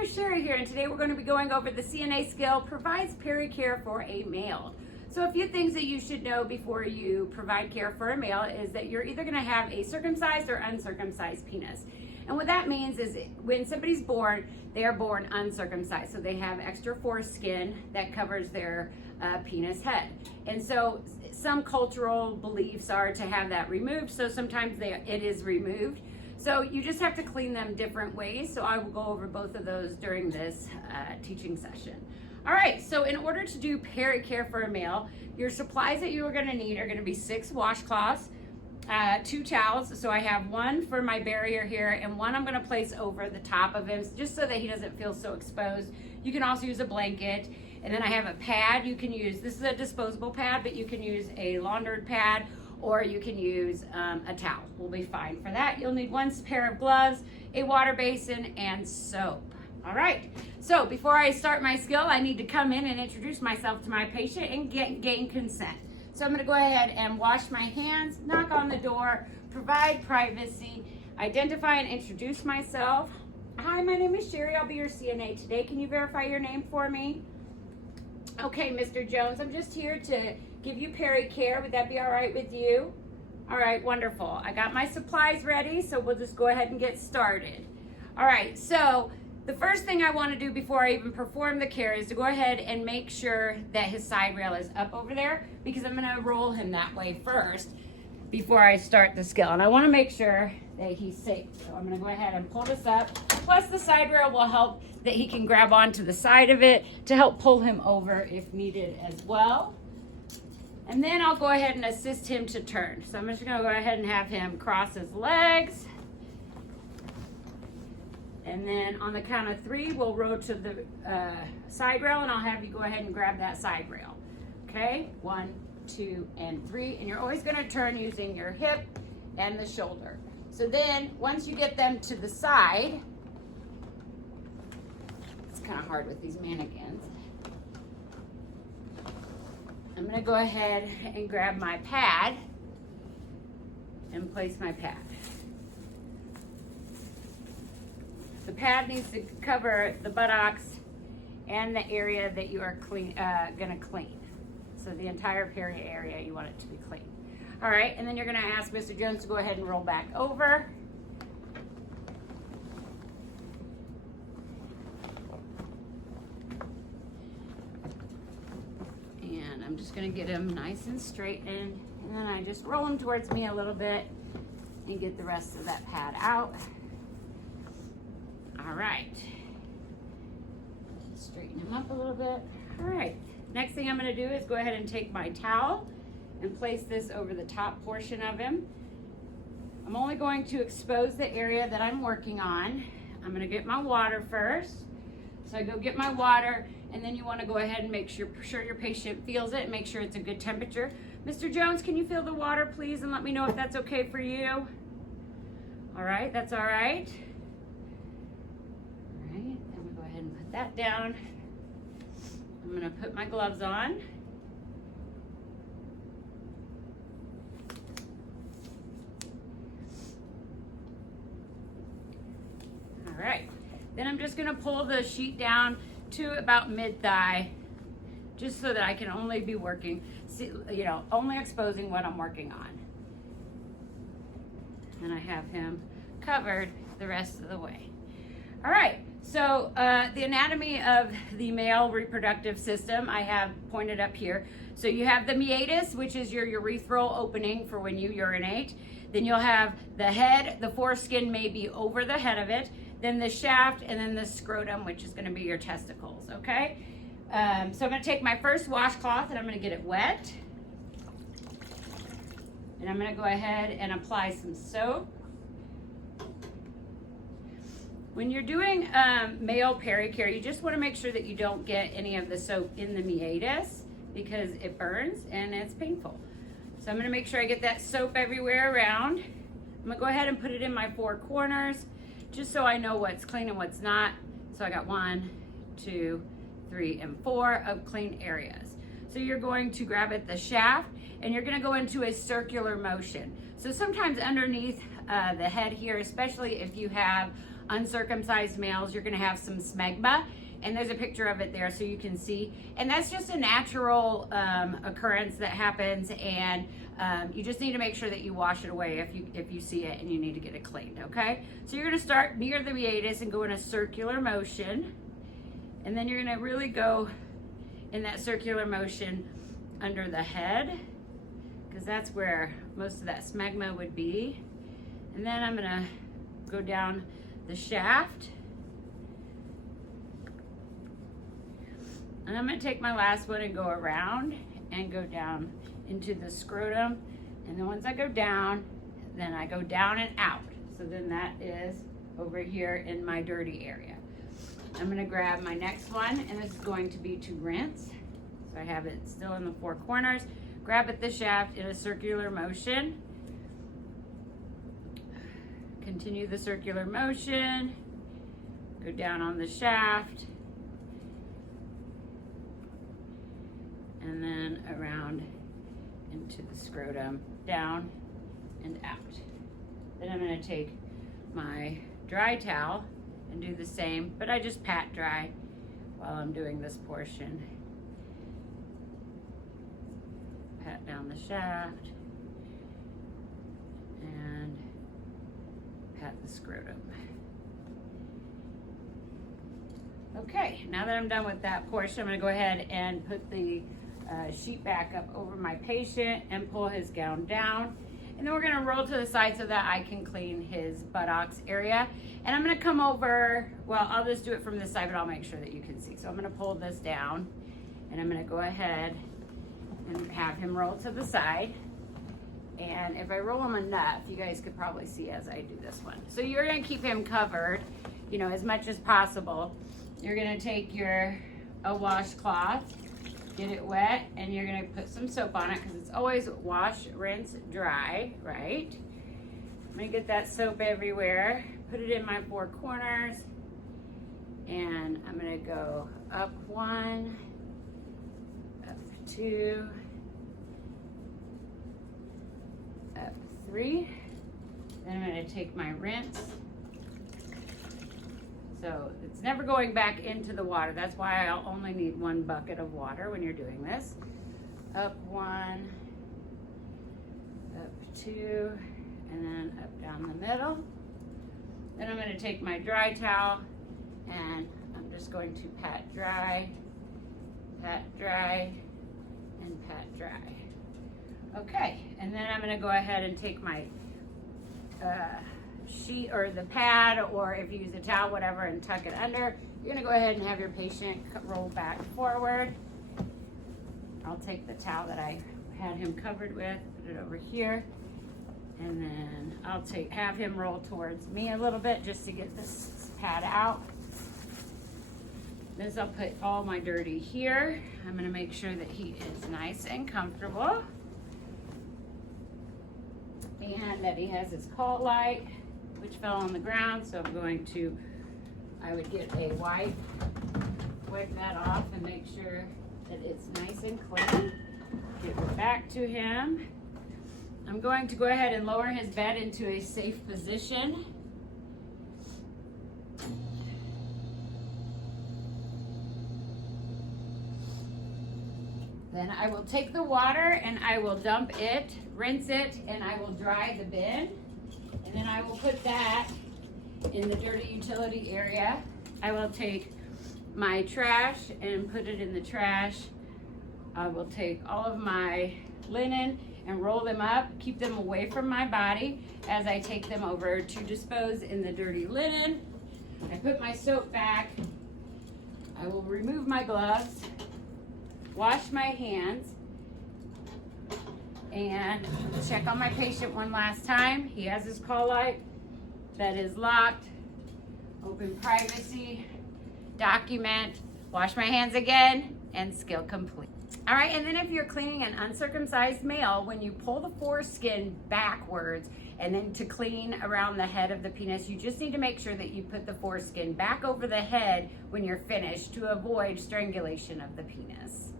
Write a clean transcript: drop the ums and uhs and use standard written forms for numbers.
Nurse Sherry here, and today we're going to be going over the CNA skill, provides Peri care for a male. So a few things that you should know before you provide care for a male is that you're either going to have a circumcised or uncircumcised penis. And what that means is when somebody's born, they are born uncircumcised. So they have extra foreskin that covers their penis head. And so some cultural beliefs are to have that removed. So sometimes it is removed. So you just have to clean them different ways. So I will go over both of those during this teaching session. All right, so in order to do Peri care for a male, your supplies that you are gonna need are gonna be 6 washcloths, 2 towels. So I have one for my barrier here and one I'm gonna place over the top of him just so that he doesn't feel so exposed. You can also use a blanket. And then I have a pad you can use. This is a disposable pad, but you can use a laundered pad or you can use a towel. We'll be fine for that. You'll need 1 pair of gloves, a water basin, and soap. All right, so before I start my skill, I need to come in and introduce myself to my patient and gain consent. So I'm gonna go ahead and wash my hands, knock on the door, provide privacy, identify and introduce myself. Hi, my name is Sherry. I'll be your CNA today. Can you verify your name for me? Okay, Mr. Jones, I'm just here to give you Peri care. Would that be all right with you? All right, wonderful. I got my supplies ready, so we'll just go ahead and get started. All right, so the first thing I want to do before I even perform the care is to go ahead and make sure that his side rail is up over there because I'm going to roll him that way first before I start the skill. And I want to make sure that he's safe. So I'm going to go ahead and pull this up. Plus the side rail will help that he can grab onto the side of it to help pull him over if needed as well. And then I'll go ahead and assist him to turn. So I'm just going to go ahead and have him cross his legs. And then on the count of 3, we'll row to the side rail, and I'll have you go ahead and grab that side rail. Okay, 1, 2, and 3. And you're always going to turn using your hip and the shoulder. So then once you get them to the side, it's kind of hard with these mannequins. I'm going to go ahead and grab my pad and place my pad. The pad needs to cover the buttocks and the area that you are going to clean. So the entire Peri area, you want it to be clean. All right, and then you're going to ask Mr. Jones to go ahead and roll back over. And I'm just going to get him nice and straightened. And then I just roll him towards me a little bit and get the rest of that pad out. All right, straighten him up a little bit. All right, next thing I'm gonna do is go ahead and take my towel and place this over the top portion of him. I'm only going to expose the area that I'm working on. I'm gonna get my water first. So I go get my water, and then you wanna go ahead and make sure your patient feels it and make sure it's a good temperature. Mr. Jones, can you feel the water, please, and let me know if that's okay for you? All right, that's all right. That down. I'm going to put my gloves on. All right. Then I'm just going to pull the sheet down to about mid-thigh, just so that I can only be working, only exposing what I'm working on. And I have him covered the rest of the way. All right. So the anatomy of the male reproductive system I have pointed up here. So you have the meatus, which is your urethral opening for when you urinate. Then you'll have the head, the foreskin may be over the head of it, then the shaft, and then the scrotum, which is going to be your testicles, okay? So I'm going to take my first washcloth and I'm going to get it wet. And I'm going to go ahead and apply some soap. When you're doing male Peri care, you just want to make sure that you don't get any of the soap in the meatus because it burns and it's painful. So I'm going to make sure I get that soap everywhere around. I'm going to go ahead and put it in my 4 corners just so I know what's clean and what's not. So I got 1, 2, 3, and 4 of clean areas. So you're going to grab at the shaft and you're going to go into a circular motion. So sometimes underneath the head here, especially if you have uncircumcised males, you're gonna have some smegma, and there's a picture of it there so you can see. And that's just a natural occurrence that happens, and you just need to make sure that you wash it away if you see it and you need to get it cleaned, okay? So you're gonna start near the meatus and go in a circular motion, and then you're gonna really go in that circular motion under the head, because that's where most of that smegma would be. And then I'm gonna go down the shaft. And I'm gonna take my last one and go around and go down into the scrotum. And then once I go down, then I go down and out. So then that is over here in my dirty area. I'm gonna grab my next one, and this is going to be to rinse. So I have it still in the four corners. Grab at the shaft in a circular motion. Continue the circular motion. Go down on the shaft. And then around into the scrotum, down and out. Then I'm gonna take my dry towel and do the same, but I just pat dry while I'm doing this portion. Pat down the shaft and pat the scrotum. Okay, now that I'm done with that portion, I'm gonna go ahead and put the sheet back up over my patient and pull his gown down. And then we're gonna roll to the side so that I can clean his buttocks area. And I'm gonna come over, well, I'll just do it from this side, but I'll make sure that you can see. So I'm gonna pull this down, and I'm gonna go ahead and have him roll to the side. And if I roll him enough, you guys could probably see as I do this one. So you're gonna keep him covered, you know, as much as possible. You're gonna take a washcloth, get it wet, and you're gonna put some soap on it, because it's always wash, rinse, dry, right? I'm gonna get that soap everywhere, put it in my four corners, and I'm gonna go up one, up two, up three. Then I'm gonna take my rinse. So it's never going back into the water. That's why I'll only need one bucket of water when you're doing this. Up one, up two, and then up down the middle. Then I'm gonna take my dry towel, and I'm just going to pat dry, and pat dry. Okay, and then I'm gonna go ahead and take my sheet or the pad, or if you use a towel, whatever, and tuck it under. You're gonna go ahead and have your patient roll back forward. I'll take the towel that I had him covered with, put it over here, and then I'll have him roll towards me a little bit just to get this pad out. This, I'll put all my dirty here. I'm gonna make sure that he is nice and comfortable, and that he has his call light, which fell on the ground. So I would get a wipe that off and make sure that it's nice and clean. Give it back to him. I'm going to go ahead and lower his bed into a safe position. Then I will take the water and I will dump it, rinse it, and I will dry the bin. And then I will put that in the dirty utility area. I will take my trash and put it in the trash. I will take all of my linen and roll them up, keep them away from my body as I take them over to dispose in the dirty linen. I put my soap back. I will remove my gloves, wash my hands, and check on my patient one last time. He has his call light, bed is locked, open privacy, document, wash my hands again, and skill complete. All right, and then if you're cleaning an uncircumcised male, when you pull the foreskin backwards and then to clean around the head of the penis, you just need to make sure that you put the foreskin back over the head when you're finished to avoid strangulation of the penis.